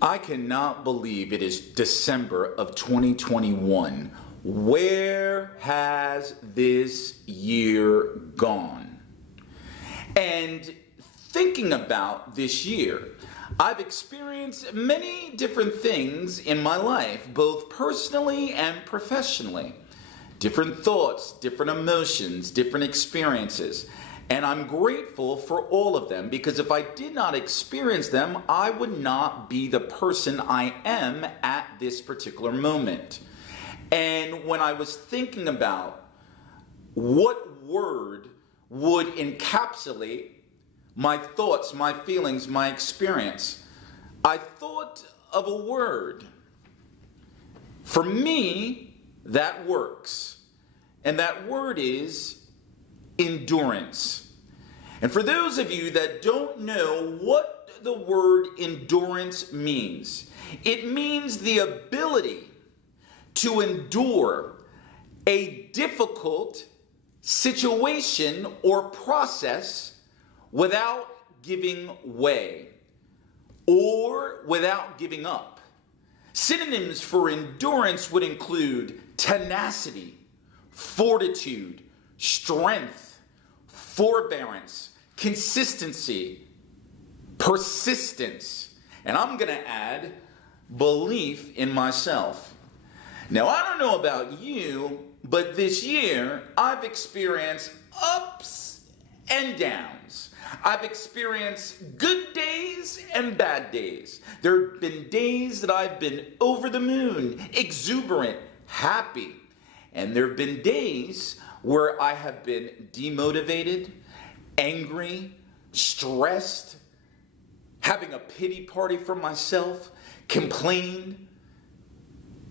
I cannot believe it is December of 2021. Where has this year gone? And thinking about this year, I've experienced many different things in my life, both personally and professionally. Different thoughts, different emotions, different experiences. And I'm grateful for all of them, because if I did not experience them, I would not be the person I am at this particular moment. And when I was thinking about what word would encapsulate my thoughts, my feelings, my experience, I thought of a word. For me, that works. And that word is endurance. And for those of you that don't know what the word endurance means, it means the ability to endure a difficult situation or process without giving way or without giving up. Synonyms for endurance would include tenacity, fortitude, strength, forbearance, consistency, persistence, and I'm going to add belief in myself. Now, I don't know about you, but this year I've experienced ups and downs. I've experienced good days and bad days. There have been days that I've been over the moon, exuberant, happy. And there have been days where I have been demotivated, angry, stressed, having a pity party for myself, complaining,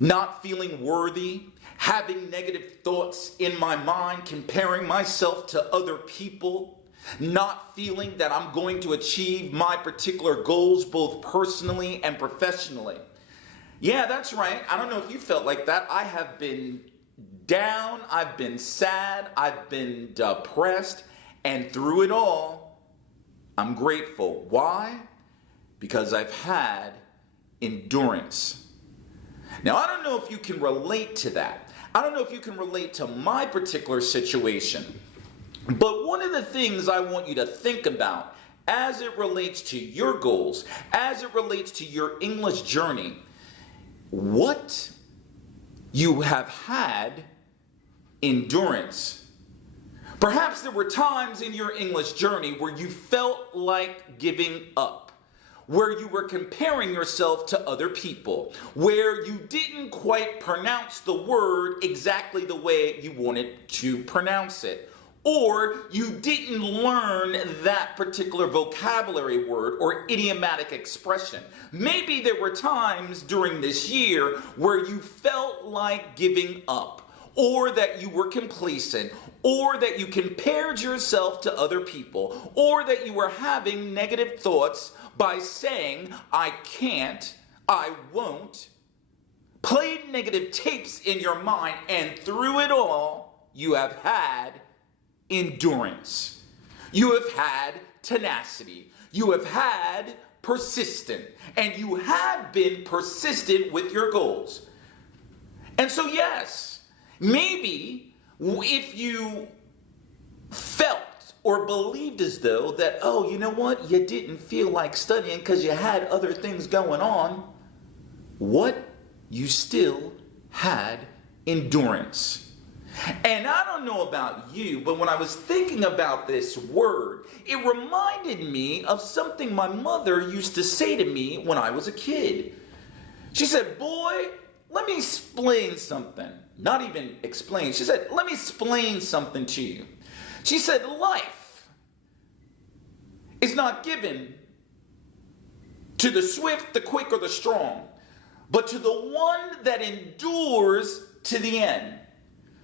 not feeling worthy, having negative thoughts in my mind, comparing myself to other people, not feeling that I'm going to achieve my particular goals both personally and professionally. Yeah, that's right. I don't know if you felt like that. I have been down, I've been sad, I've been depressed, and through it all, I'm grateful. Why? Because I've had endurance. Now, I don't know if you can relate to that. I don't know if you can relate to my particular situation. But one of the things I want you to think about as it relates to your goals, as it relates to your English journey, what you have had endurance. Perhaps there were times in your English journey where you felt like giving up, where you were comparing yourself to other people, where you didn't quite pronounce the word exactly the way you wanted to pronounce it, or you didn't learn that particular vocabulary word or idiomatic expression. Maybe there were times during this year where you felt like giving up, or that you were complacent, or that you compared yourself to other people, or that you were having negative thoughts by saying, I can't, I won't, played negative tapes in your mind, and through it all, you have had endurance. You have had tenacity. You have had persistent, and you have been persistent with your goals. And so yes, maybe if you felt or believed as though that, oh, you know what, you didn't feel like studying because you had other things going on, what? You still had endurance. And I don't know about you, but when I was thinking about this word, it reminded me of something my mother used to say to me when I was a kid. She said, boy, let me explain something. Not even explain. She said, let me explain something to you. She said, life is not given to the swift, the quick, or the strong, but to the one that endures to the end.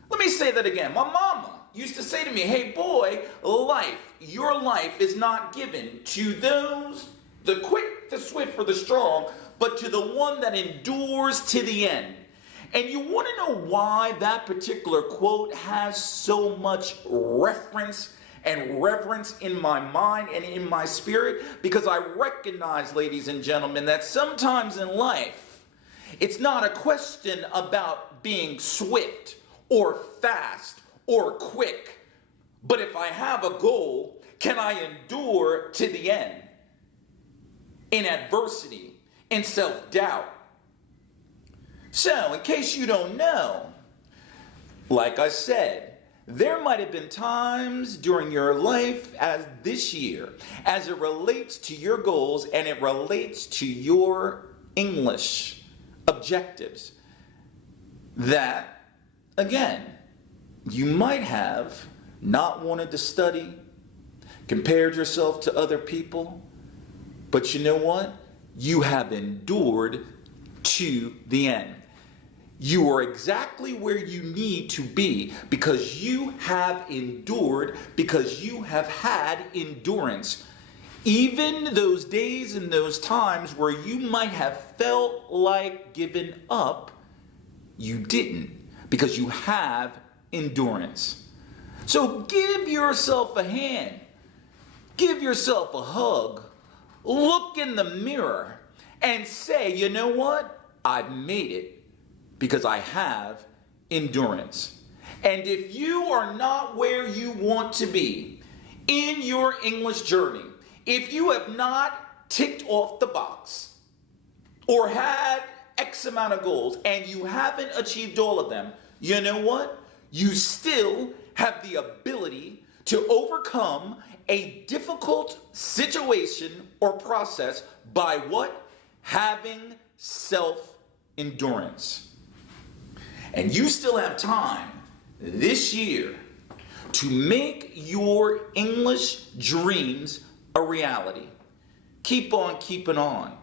Let me say that again. My mama used to say to me, hey boy, your life is not given to those, the quick, the swift, or the strong, but to the one that endures to the end. And you want to know why that particular quote has so much reference and reverence in my mind and in my spirit, because I recognize, ladies and gentlemen, that sometimes in life, it's not a question about being swift or fast or quick, but if I have a goal, can I endure to the end? In adversity, in self-doubt. So, in case you don't know, like I said, there might have been times during your life as this year, as it relates to your goals and it relates to your English objectives, that, again, you might have not wanted to study, compared yourself to other people, but you know what? You have endured to the end. You are exactly where you need to be because you have endured, because you have had endurance. Even those days and those times where you might have felt like giving up, you didn't, because you have endurance. So give yourself a hand. Give yourself a hug. Look in the mirror and say, you know what? I've made it because I have endurance. And if you are not where you want to be in your English journey, if you have not ticked off the box or had X amount of goals and you haven't achieved all of them, you know what? You still have the ability to overcome a difficult situation or process by what? Having self-endurance. And you still have time this year to make your English dreams a reality. Keep on keeping on.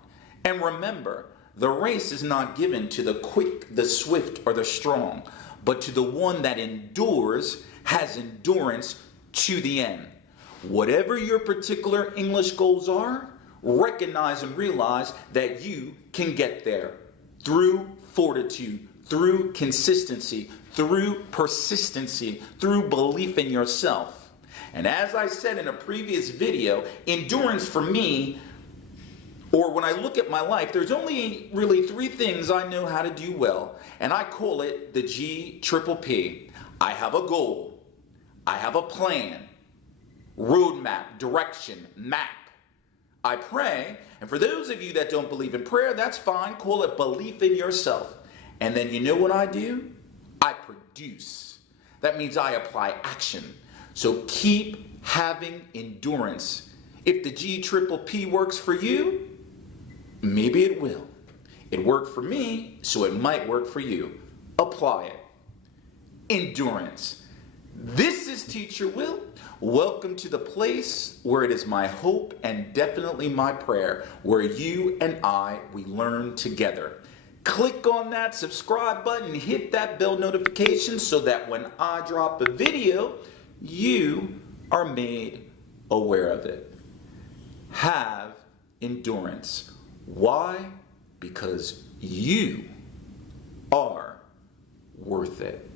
And remember, the race is not given to the quick, the swift, or the strong, but to the one that endures, has endurance to the end. Whatever your particular English goals are, recognize and realize that you can get there through fortitude, through consistency, through persistency, through belief in yourself. And as I said in a previous video, endurance for me, or when I look at my life, there's only really 3 things I know how to do well, and I call it the GPPP. I have a goal, I have a plan, roadmap, direction, map. I pray, and for those of you that don't believe in prayer, that's fine. Call it belief in yourself. And then you know what I do? I produce. That means I apply action. So keep having endurance. If the GPPP works for you, maybe it will. It worked for me, so it might work for you. Apply it. Endurance. This is Teacher Will. Welcome to the place where it is my hope and definitely my prayer, where you and we learn together. Click on that subscribe button, hit that bell notification so that when I drop a video, you are made aware of it. Have endurance. Why? Because you are worth it.